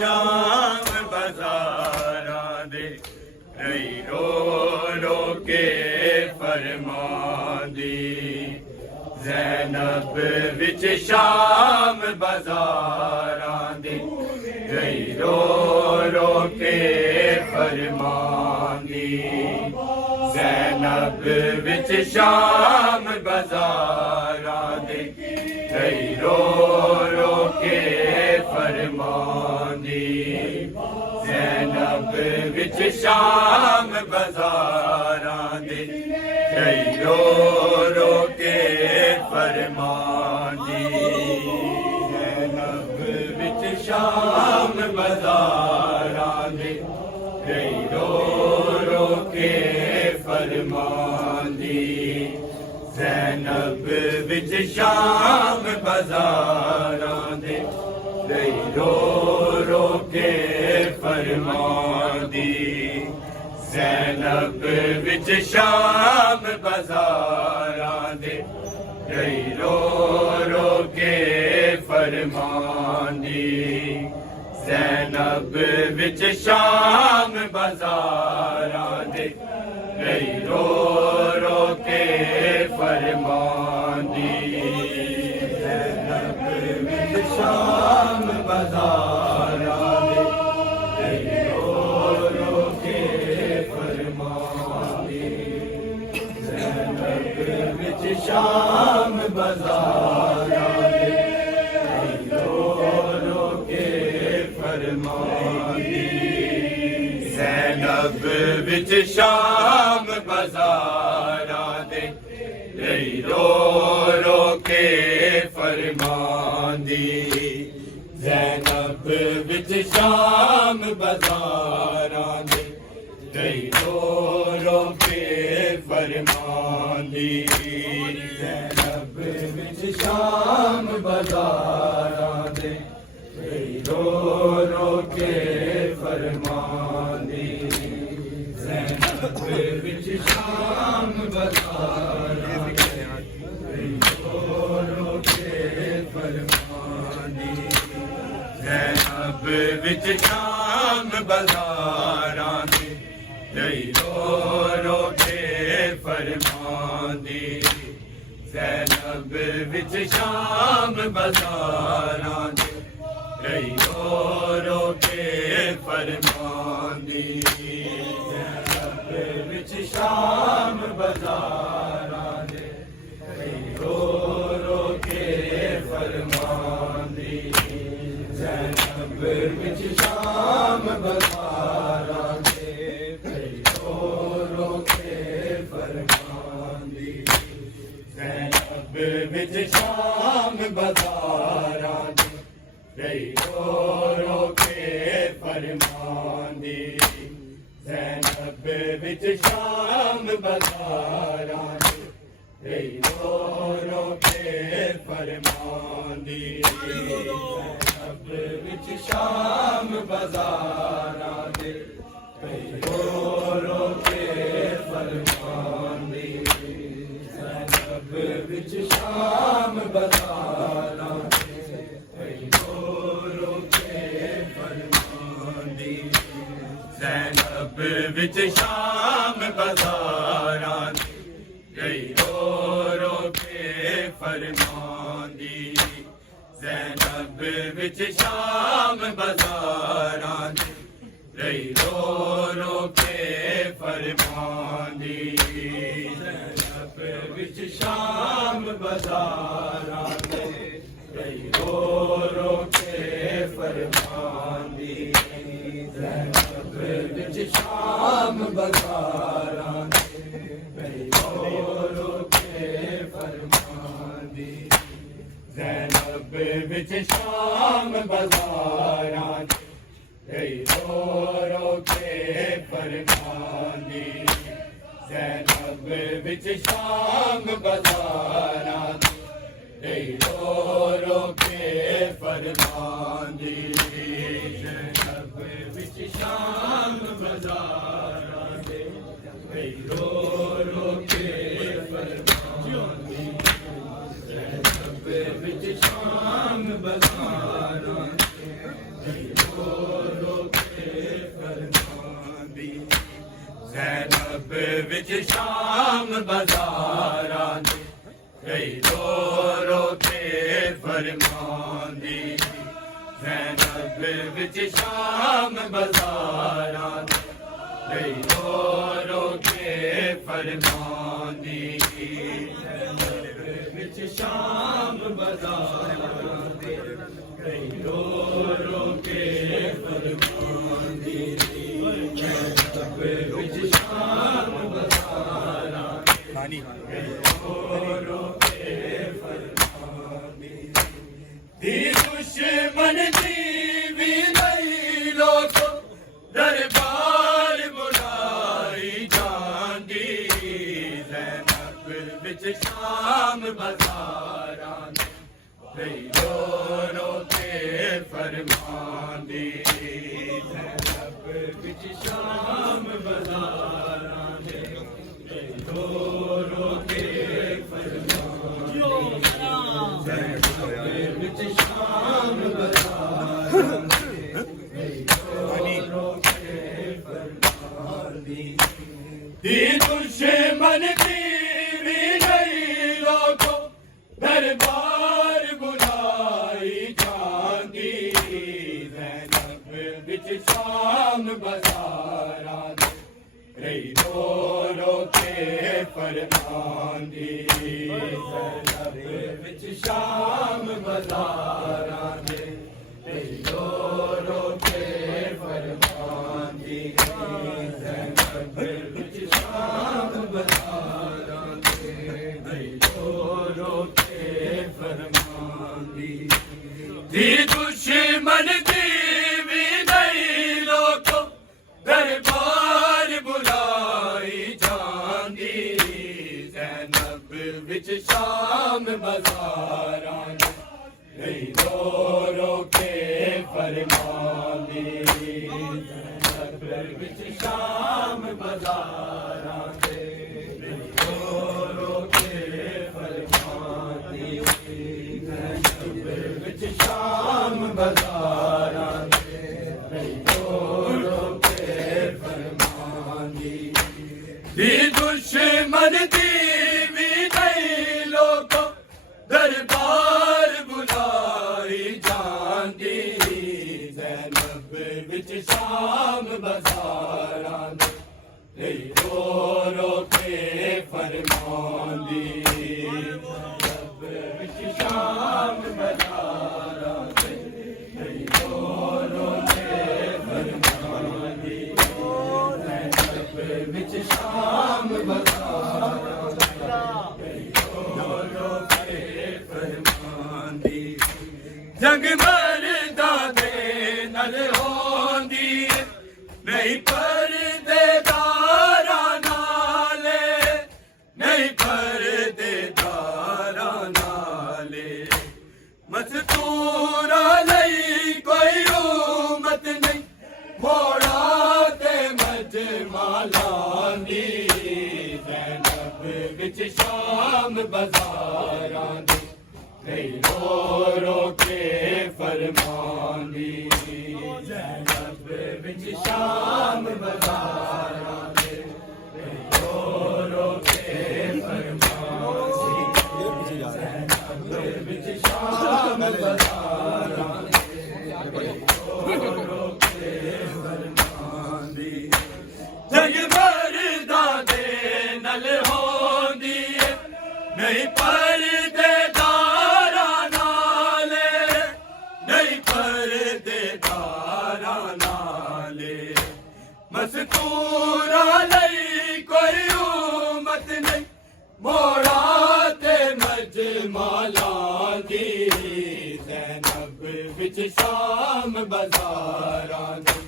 शाम बाजारां दे रही रो रो के फरमांदी ज़ैनब विच शाम बाजारां दे रही रो रो के फरमांदी ज़ैनब विच शाम बाजारां दे रही रो रो के फरमांदी ज़ैनब विच शाम बाजारां दे रही रो रो के फरमांदी ज़ैनब विच शाम बाजारां दे रही रो रो के फरमांदी ज़ैनब विच शाम बाजारां दे रही रो रो के फरमांदी ज़ैनब विच शाम बाजारां दे रही रो रो के फरमांदी ज़ैनब विच शाम बाजारां दे रही रो रो के फरमांदी ज़ैनब विच शाम बाजारां दे रही रो रो के फरमांदी ज़ैनब विच शाम बाजारां दे रही रो रो के फरमांदी ज़ैनब विच शाम बाजारां दे रही रो रो के फरमांदी ज़ैनब विच शाम बाजारां दे रही रो रो के फरमांदी ज़ैनब विच शाम बाजारां दे रही रो रो के फरमांदी ज़ैनब विच शाम बाजारां दे रही रो रो के फरमांदी ज़ैनब विच शाम बाजारां दे रही रो रो के फरमांदी ज़ैनब विच शाम बाजारां दे रही रो रो के फरमांदी ज़ैनब विच शाम बाजारां दे रही रो रो के फरमांदी ज़ैनब विच शाम बाजारां दे रही रो रो के फरमांदी ज़ैनब विच शाम बाजारां दे रही रो रो के फरमांदी ज़ैनब विच शाम बाजारां दे रही रो रो के फरमांदी ज़ैनब विच शाम बाजारां दे रही रो रो के फरमांदी ज़ैनब विच शाम बाजारां दे रही रो रो के फरमांदी ज़ैनब विच शाम बाजारां दे रही रो रो के फरमांदी ज़ैनब विच शाम बाजारां दे रही रो रो के फरमांदी ज़ैनब विच शाम बाजारां दे रही रो रो के फरमांदी ज़ैनब विच शाम बाजारां दे रही रो रो के फरमांदी ज़ैनब विच शाम बाजारां दे रही रो रो के फरमांदी ज़ैनब विच शाम बाजारां दे रही रो रो के फरमांदी ज़ैनब विच शाम बाजारां दे रही रो रो के फरमांदी ज़ैनब विच शाम बाजारां दे रही रो ਜ਼ੈਨਬ ਵਿੱਚ ਸ਼ਾਮ ਬਾਜ਼ਾਰਾਂ ਦੇ ਗਈ ਰੋ ਰੋ ਕੇ ਫਰਮਾਂਦੀ ਜ਼ੈਨਬ ਵਿੱਚ ਸ਼ਾਮ ਬਾਜ਼ਾਰਾਂ ਦੇ ਗਈ ਰੋ ਰੋ ਕੇ ਫਰਮਾਂਦੀ ਜ਼ੈਨਬ ਵਿੱਚ ਸ਼ਾਮ ਬਾਜ਼ਾਰਾਂ ਦੇ ਗਈ ਰੋ ਰੋ ਕੇ ਫਰਮਾਂਦੀ ਜ਼ੈਨਬ ਵਿੱਚ ਸ਼ਾਮ ਬਾਜ਼ਾਰਾਂ ਦੇ दी दुश्मन दी भी नहीं लोग दरबार बुलाई जांदी ज़ैनब विच शाम बाज़ारां गई रो रो के फरमांदी ज़ैनब विच शाम बाज़ारां गई रो रो के फरमांदी ਵਿੱਚ ਸ਼ਾਮ ਬਾਜ਼ਾਰਾਂ ਦੀ ਦੁਸ਼ਮਨ ਦੀ ਵੀ ਨਹੀਂ ਲੋਕੋ ਦਰਬਾਰ ਬੁਲਾਈ ਜਾਂਦੀ ਜ਼ੈਨਬ ਵਿੱਚ ਸ਼ਾਮ ਬਾਜ਼ਾਰਾਂ ਰਹੀ ਰੋ ਰੋ ਕੇ ਫਰਮਾਂਦੀ ਜ਼ੈਨਬ ਵਿੱਚ ਸ਼ਾਮ ਬਾਜ਼ਾਰਾਂ ਦੇ ਰੋ ਰੋ ਕੇ ਫਰਮਾਂਦੀ ਜ਼ੈਨਬ ਵਿੱਚ ਸ਼ਾਮ ਬਾਜ਼ਾਰਾਂ ਦੇ ਰੋ ਰੋ ਕੇ ਫਰਮਾਂਦੀ ਦੀ ਦੁਸ਼ਮਨ ਦੀ ਵੀ ਨਹੀਂ ਲੋਕੋ ਦਰਬਾਰ ਬੁਲਾਈ ਜਾਂਦੀ ਜ਼ੈਨਬ ਵਿੱਚ ਸ਼ਾਮ ਬਾਜ਼ਾਰਾਂ ਗਈ ਰੋ ਰੋ ਕੇ ਫਰਮਾਂਦੀ ਜ਼ੈਨਬ ਵਿੱਚ ਸ਼ਾਮ ਬਾਜ਼ਾਰਾਂ ਦੇ ਰੋ ਰੋ ਕੇ ਫਰਮਾਂਦੀ ਜ਼ੈਨਬ ਵਿੱਚ ਸ਼ਾਮ ਬਾਜ਼ਾਰਾਂ ਦੇ ਰੋ ਰੋ ਕੇ ਫਰਮਾਂਦੀ ਦੀ ਦੁਸ਼ਮਨ ਦੀ ਵੀ ਨਹੀਂ ਲੋਕੋ ਦਰਬਾਰ ਬੁਲਾਈ ਜਾਂਦੀ ਜ਼ੈਨਬ ਵਿੱਚ ਸ਼ਾਮ ਬਾਜ਼ਾਰਾਂ ਦੇ ਰੋ ਰੋ ਕੇ ਫਰਮਾਂਦੀ ਜ਼ੈਨਬ ਵਿੱਚ ਸ਼ਾਮ ਬਾਜ਼ਾਰਾਂ ਦੇ ਰੋ ਰੋ ਕੇ ਫਰਮਾਂਦੀ ਜ਼ੈਨਬ ਵਿੱਚ ਸ਼ਾਮ ਬਾਜ਼ਾਰਾਂ ਜੰਗ ਮਰਦਾ ਦੇ ਨਾਲ ਹੋਂਦੀ ਨਹੀਂ ਪਰਦੇਦਾਰਾਂ ਨਾਲੇ ਨਹੀਂ ਪਰਦੇਦਾਰਾਂ ਨਾਲੇ ਮਸਤੂਰਾਂ ਲਈ ਕੋਈ ਉਮਤ ਨਹੀਂ ਮੋੜਾ ਤੇ ਮਜਮਾਲਾਂ ਦੀ ਜ਼ੈਨਬ ਵਿੱਚ ਸ਼ਾਮ ਬਾਜ਼ਾਰਾਂ ਦੇ ਗਈ ਰੋ ਰੋ ਕੇ ਫਰਮਾਂਦੀ ਜ਼ੈਨਬ ਵਿੱਚ ਸ਼ਾਮ ਬਾਜ਼ਾਰਾਂ ਦੇ ਰੋ ਰੋ ਕੇ ਫਰਮਾਂਦੀ ਜ਼ੈਨਬ ਵਿੱਚ ਸ਼ਾਮ ਬਾਜ਼ਾਰਾਂ ਦੇ ਰੋ ਰੋ ਕੇ ਫਰਮਾਂਦੀ ਜਗ ਮਰਦਾ ਦੇ ਨਾਲ ਹੋਂਦੀ ਨਹੀਂ ਪਰਦੇਦਾਰਾਂ ਨਾਲੇ ਨਹੀਂ ਪਰਦੇਦਾਰਾਂ ਨਾਲੇ ਮਸਤੂਰਾਂ ਲਈ ਕੋਈ ਉਮਤ ਨਹੀਂ ਮੋੜਾ ਤੇ ਮਜਮਾਲਾਂ ਦੀ ਜ਼ੈਨਬ ਵਿੱਚ ਸ਼ਾਮ ਬਾਜ਼ਾਰਾਂ ਦੇ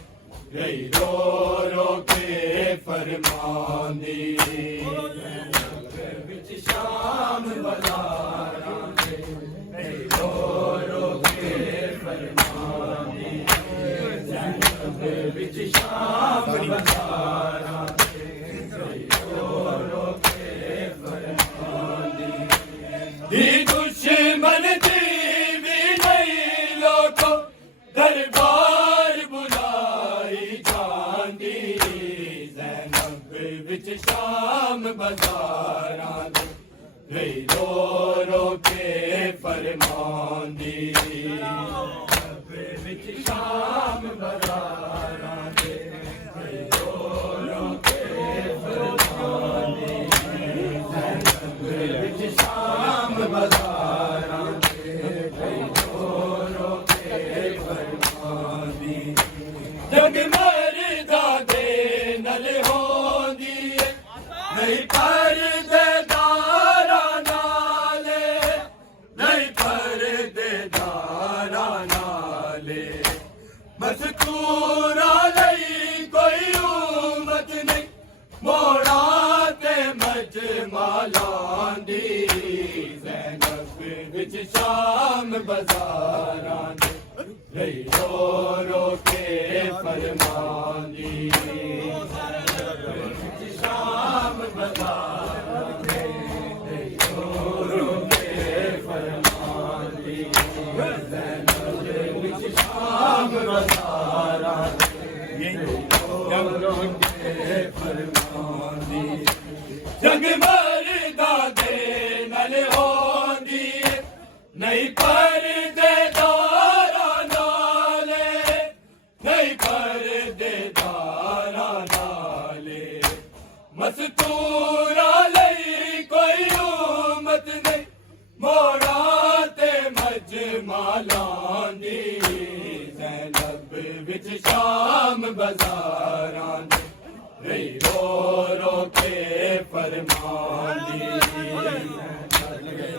ਗਈ ਰੋ ਰੋ ਕੇ ਫਰਮਾਂਦੀ ਜ਼ੈਨਬ ਵਿੱਚ ਸ਼ਾਮ ਬਾਜ਼ਾਰਾਂ ਦੇ ਰੋ ਰੋ ਕੇ ਫਰਮਾਂਦੀ ਜ਼ੈਨਬ ਵਿੱਚ ਸ਼ਾਮ ਬਾਜ਼ਾਰਾਂ ਦੇ ਰੋ ਰੋ ਕੇ ਫਰਮਾਂਦੀ ਦੀ ਦੁਸ਼ਮਨ ਦੀ ਵੀ ਨਹੀਂ ਲੋਕੋ ਦਰਬਾਰ ਬੁਲਾਈ ਜਾਂਦੀ ਜ਼ੈਨਬ विच शाम बाजारां दे रही रो रो के फरमांदी नब विच शाम बाजारां दे रही रो रो के फरमांदी नब विच शाम बाजारां दे रही रो रो के फरमांदी जग मरदा दे नल होंदी नहीं परदेदारा नाले नहीं परदेदारा नाले मस्तूरा लई कोई उम्मत नहीं मोड़ा ते मजमालां दी ज़ैनब विच शाम बाज़ारां दे रही रो रो के फरमांदी शाम बाज़ारां दे रही रो रो के फरमांदी ज़ैनब विच शाम बाज़ारां दे रही रो रो के फरमांदी जग मरदा दे नल होंदी नहीं परदेदारा नाले नहीं परदेदारा नाले मस्तूरा लई कोई उम्मत नहीं मोड़ा ते मजमालां दी ज़ैनब विच शाम बाज़ारां दे रही रो रो के फरमांदी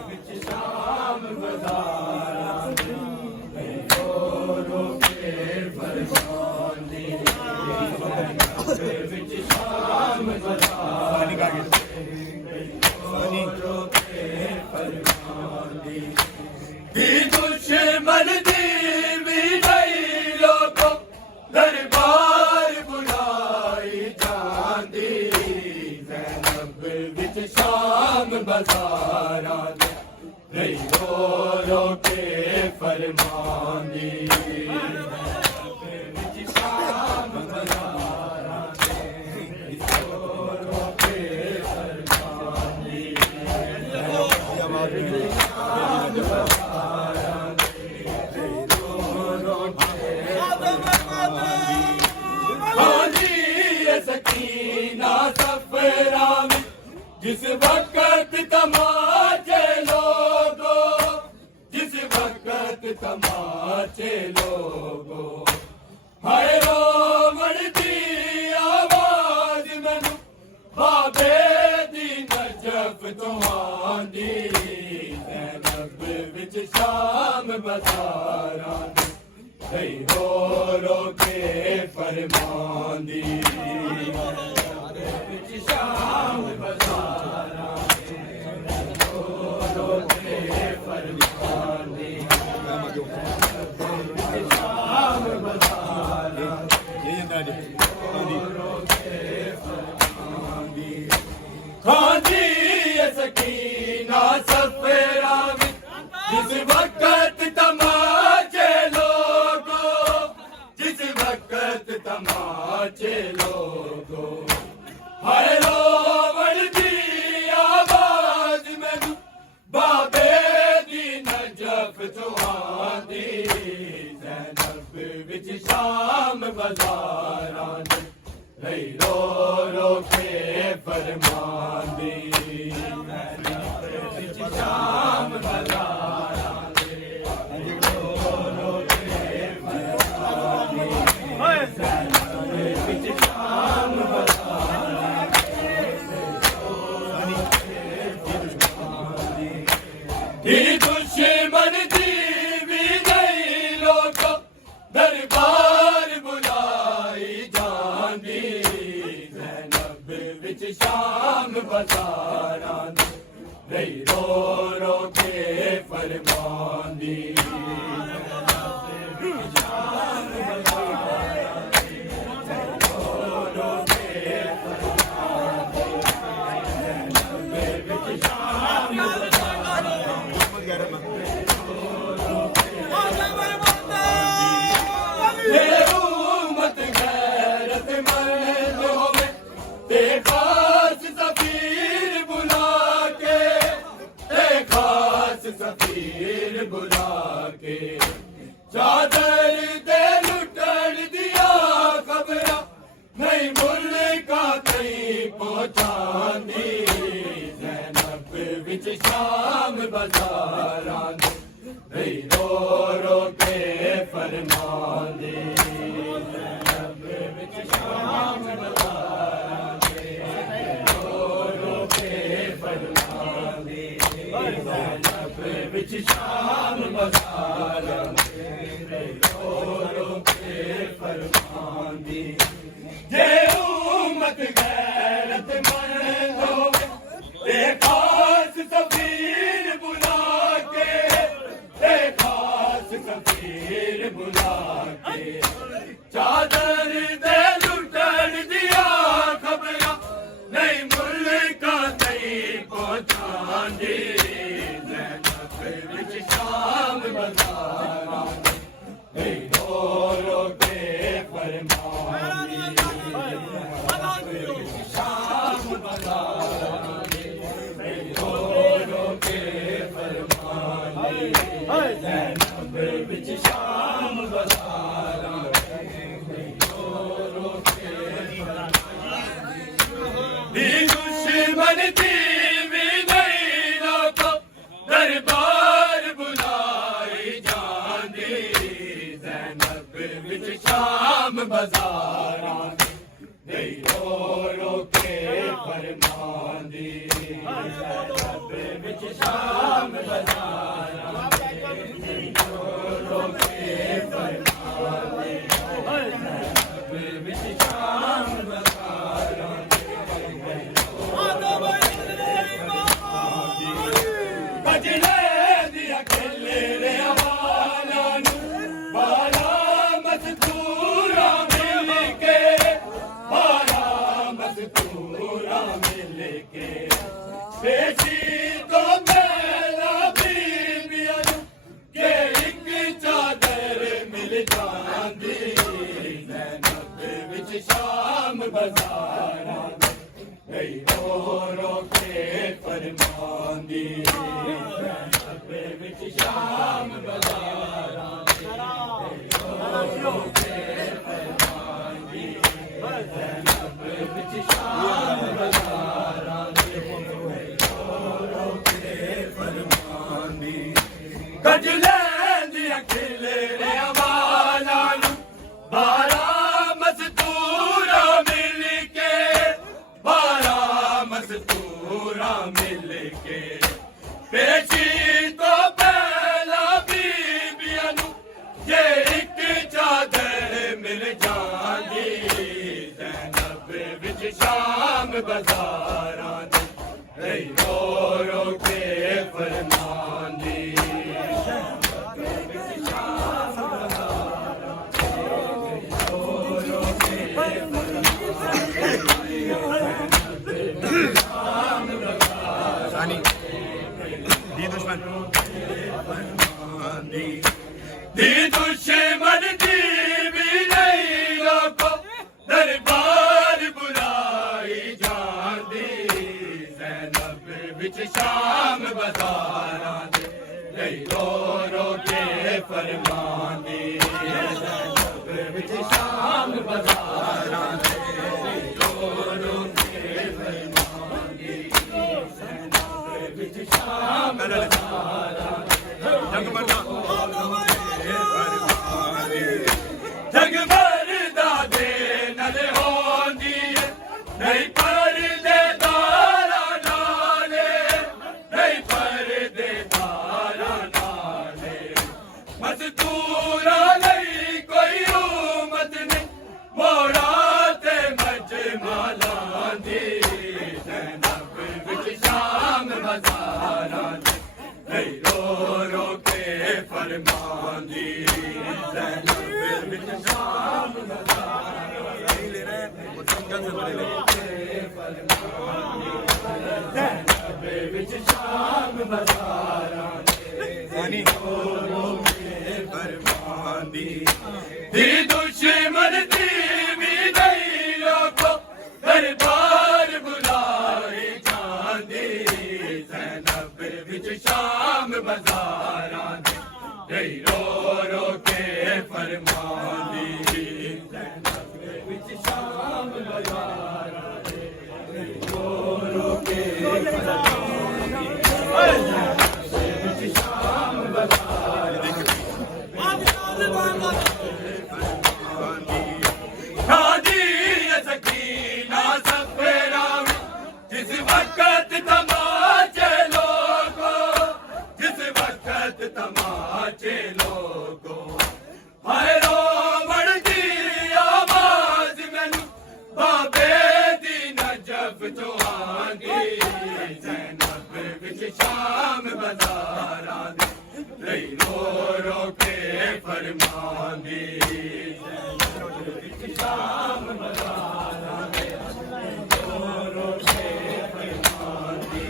विच शाम बाज़ारां दे रही रो रो के फरमांदी विच शाम बाज़ारां दे रही रो के फरमांदी दी दुश्मन दी भी नहीं लोगो दरबार बुलाई जांदी ज़ैनब विच शाम बाज़ारां दे रही रो रो के फरमांदी विच शाम बाज़ारां दे रही रो रो के फरमांदी सकीना सफरा में जिस वक्त तमाचे लोगो जिस वक्त तमाचे लोगो हाय रोमन दी आवाज मैनू बाबे दी नजफ तो आंदी ज़ैनब विच शाम बाज़ारां दे रही रो रो के फरमांदी विच शाम बाज़ारां दे रो रो के फरमांदी विच शाम बाज़ारां दे रो रो के फरमांदी खांदी सकीना सफरा में जिस वक्त तमाचे लोगो जिस वक्त तमाचे लोगो हाय रोमन दी आवाज मैनू बाबे दी नजफ तो आंदी ज़ैनब विच शाम बाज़ारां दे रही रो रो के फरमांदी विच शाम बाज़ारां दे रो रो के फरमांदी विच शाम बाज़ारां दे रो रो के फरमांदी दी दुश्मन दी भी नहीं लोगो दरबार बुलाई जांदी ज़ैनब विच शाम बाज़ारां दे रही रो रो के फरमांदी विच शाम बाज़ारां दे रो रो के फरमांदी विच शाम बाज़ारां ते उम्मत गैरत मंद होवे ते विच शाम बाज़ारां दे रो रो के फरमांदी जे उम्मत गैरतमंद होवे ते खास सफीर बुला के ते खास सफीर बुला के चादर दे लुटन दिया खबरां नहीं मुल्का तई पहुंचांदी ज़ैनब विच शाम बाज़ारां दे रो रो के फरमांदी शाम बाज़ारां दे रो रो के फरमांदी ज़ैनब विच शाम बाज़ारां दुश्मन थी भी नहीं लोको दरबार बुलाई जांदी ज़ैनब विच शाम बाज़ारां दे रो रो के फरमांदी ज़ैनब विच शाम बाज़ारां दे रो रो के फरमांदी ज़ैनब विच शाम बाज़ारां बजले दिया खेले रे वाला बाला मस्तूरा मिल के बाला मस्तूरा मिल के पेशी तो मेला बीबिया के एक चादर मिल जांदी ज़ैनब विच शाम बाज़ारां दे रो रो के फरमांदी ज़ैनब विच शाम बाज़ारां दे रो रो के फरमांदी ज़ैनब विच शाम बाज़ारां दे रो रो के फरमांदी गजले दिया खिले रे वाला बारा मस्तूरा मिल के बारा मस्तूरा मिल के पेशी तो पहला बीबिया ये एक चादर मिल जांदी ज़ैनब विच शाम बाज़ारां दे रो रो के फरमांदी ज़ैनब विच शाम बाज़ारां दे रो रो के दी दुश्मन दी दुश्मन दी भी नहीं लोको दरबार बुलाई जांदी ज़ैनब विच शाम बाज़ारां दे रो रो के फरमांदी ज़ैनब विच शाम बाज़ारां दे रो रो के फरमांदी ज़ैनब विच शाम बाज़ारां जंग मरना जग मरदा दे नल होंदी नहीं पर दे दारा नाले नहीं पर दे दारा नाले मस्तूरा नहीं कोई उम्मत नहीं मोड़ा ते मजमा लांदी ज़ैनब विच शाम बाज़ारां दे रो रो के फरमांदी ज़ैनब विच शाम बाज़ारां ज़ैनब विच शाम बाज़ारां दे रो रो के फरमांदी दी दुश्मन दी भी नहीं लोको दरबार बुलाई जांदी ज़ैनब विच शाम बाज़ारां दे रो रो के फरमांदी ज़ैनब विच शाम बाज़ारां दे रो रो के फरमांदी बाजारां दे लई रो रो के फरमांदी शाम बाजारां दे रो रो के फरमांदी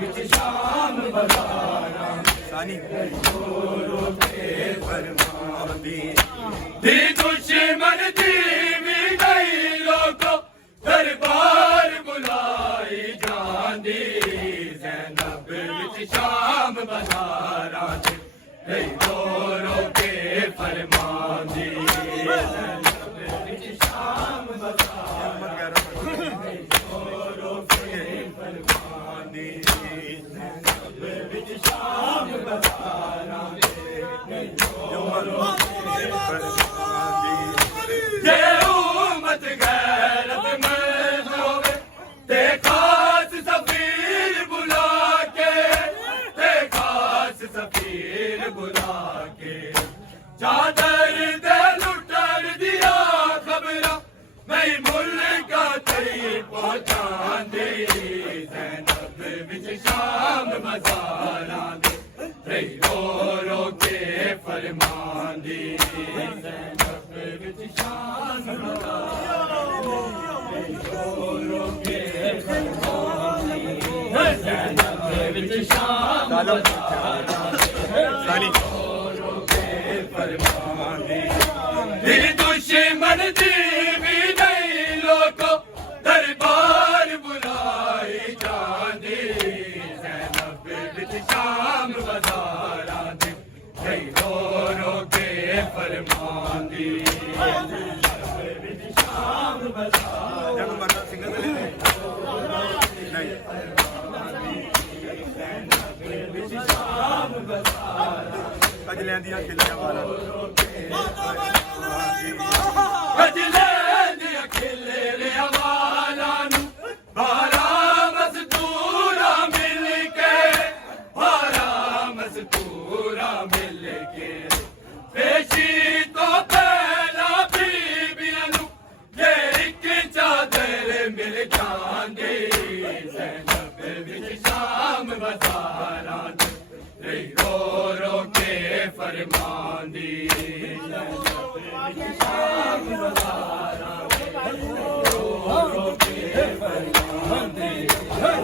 विच शाम बाजारां सानी रो रो के फरमांदी दी दुश्मन दी भी गई लोगों दरबार बुलाई जांदी ज़ैनब विच शाम बाज़ारां च लई रो रो के फरमांदी ज़ैनब विच शाम बाज़ारां च लई रो रो के फरमांदी ज़ैनब विच शाम बाज़ारां च लई रो रो के फरमांदी जे उम्मत गैरत में होवे ते खास सफीर बुला के ते खास सफीर बुला के चादर दे लुटन दिया खबरा मैं मुल्क तई पहुंचांदी ज़ैनब विच शाम बाज़ारां दे लई रो रो के फरमांदी ज़ैनब विच शाम बाज़ारां दे लई रो रो के फरमांदी ज़ैनब विच शाम बाज़ारां दे सानी दिल दुश्मन दी भी नहीं लोगों दरबार बुलाई जांदी ज़ैनब विच शाम बाज़ारां दे लई रो रो के फरमांदी ज़ैनब विच शाम बाज़ारां जंग मरना सिंगल नहीं विच शाम बाज़ारां अजलियां दियां खिलियां वाला कजले दिया खिले रे वाला नू बारा मजदूरा मिल के बारा मजदूरा मिल के पेशी तो पहला बीबियां नू ये एक चादर मिल जांदी ज़ैनब विच शाम बाज़ारां दे लई रो रो के फरमांदी ज़ैनब विच शाम बाज़ारां दे रो रो के फरमांदी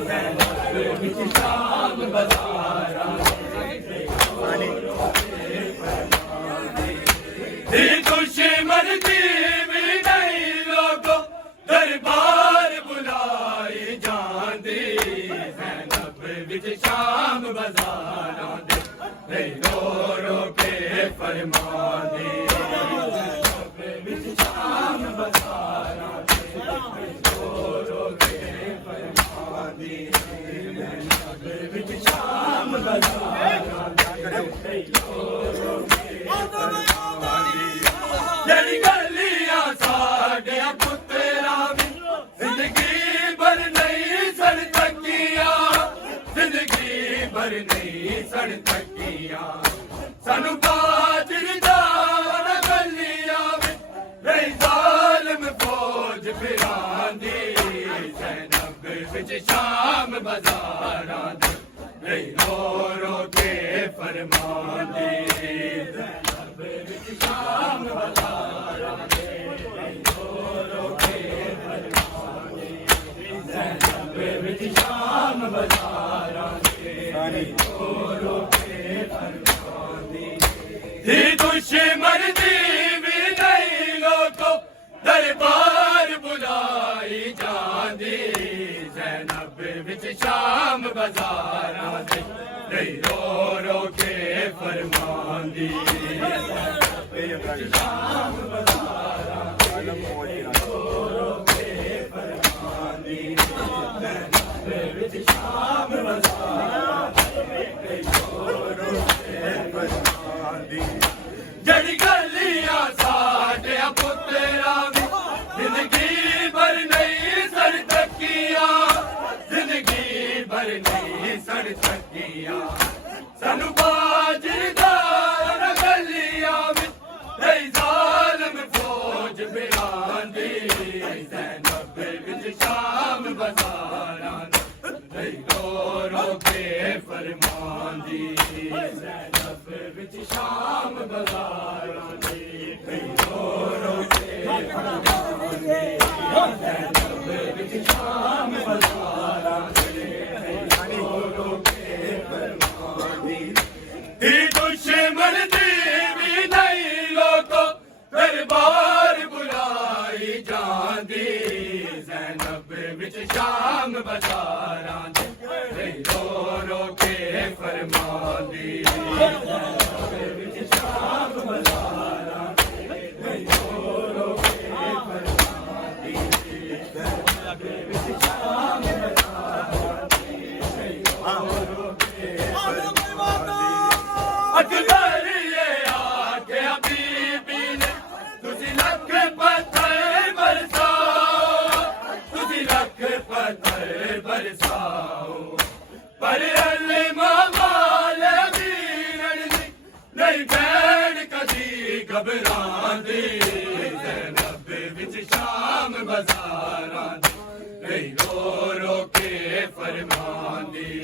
ज़ैनब विच शाम बाज़ारां दे सानी दी दुश्मन दी भी नहीं लोगों दरबार बुलाई जांदी ज़ैनब विच शाम बाज़ारां दे लई रो रो के फरमांदी ज़ैनब विच शाम बाज़ारां दे लई रो रो के फरमांदी ज़ैनब विच शाम बाज़ारां दे लई रो रो के फरमांदी जड़ी गलियां साडे पुत्तरां विच जिंदगी भर नहीं सड़ तकियां जिंदगी भर नहीं सड़ तकियां सानू बाजर दाना गलियां विच रही ज़ालिम फौज फिरांदी ज़ैनब विच शाम बाज़ारां दे लई रो रो के फरमांदी ज़ैनब विच शाम बाज़ारां दे लई रो रो के फरमांदी ज़ैनब विच शाम बाज़ारां दे लई रो रो के फरमांदी दी दुश्मन दी भी नहीं लोगों दरबार बुलाई जांदी ज़ैनब विच शाम बाज़ारां दे लई रो रो के फरमांदी ज़ैनब विच शाम बाज़ारां दे लई रो रो के फरमांदी ज़ैनब विच शाम बाज़ारां दे लई रो रो के फरमांदी जड़ी गलियां साडे पुत्तरां विच जिंदगी भर नहीं सड़ तकियां जिंदगी भर नहीं सड़ तकियां सानू बाजर दाना गलियां विच रही ज़ालिम फौज बिरांदी ज़ैनब विच शाम बाज़ारां दे लई रो रो के ਬਾਜ਼ਾਰਾਂ ਦੀ ਸ਼ਾਮ ਬਾਜ਼ਾਰਾਂ ਦੀ ਦੁਸ਼ਮਣ ਦੀ ਵੀ ਨਹੀਂ ਲੋਕੋ ਦਰਬਾਰ ਬੁਲਾਈ ਜਾਂਦੀ ਜ਼ੈਨਬ ਵਿੱਚ ਸ਼ਾਮ ਬਾਜ਼ਾਰਾਂ ਦੇ ਰੋ ਰੋ ਕੇ ਫਰਮਾਂਦੀ ਵਿੱਚ ਸ਼ਾਮ ਬਾਜ਼ਾਰਾਂ ਦੇ ਰੋ ਰੋ ਕੇ ਫਰਮਾਂਦੀ ਵਿੱਚ ਸ਼ਾਮ ਅਕਬਰੀਏ ਆਖਿਆ ਬੀਬੀ ਨੇ ਤੁਸੀਂ ਲੱਖ ਪੱਥਰ ਬਰਸਾਓ ਤੁਸੀਂ ਲੱਖ ਪੱਥਰ ਬਰਸਾਓ ਪਰ ਅੱਲੇ ਮਾਵਾਲੇ ਵੀਰਣ ਦੀ ਨਹੀਂ ਭੈਣ ਕਦੀ ਘਬਰਾਉਂਦੀ ਜ਼ੈਨਬ ਵਿੱਚ ਸ਼ਾਮ ਬਾਜ਼ਾਰਾਂ ਦੀ ਨਹੀਂ ਰੋ ਰੋ ਕੇ ਫਰਮਾਂਦੀ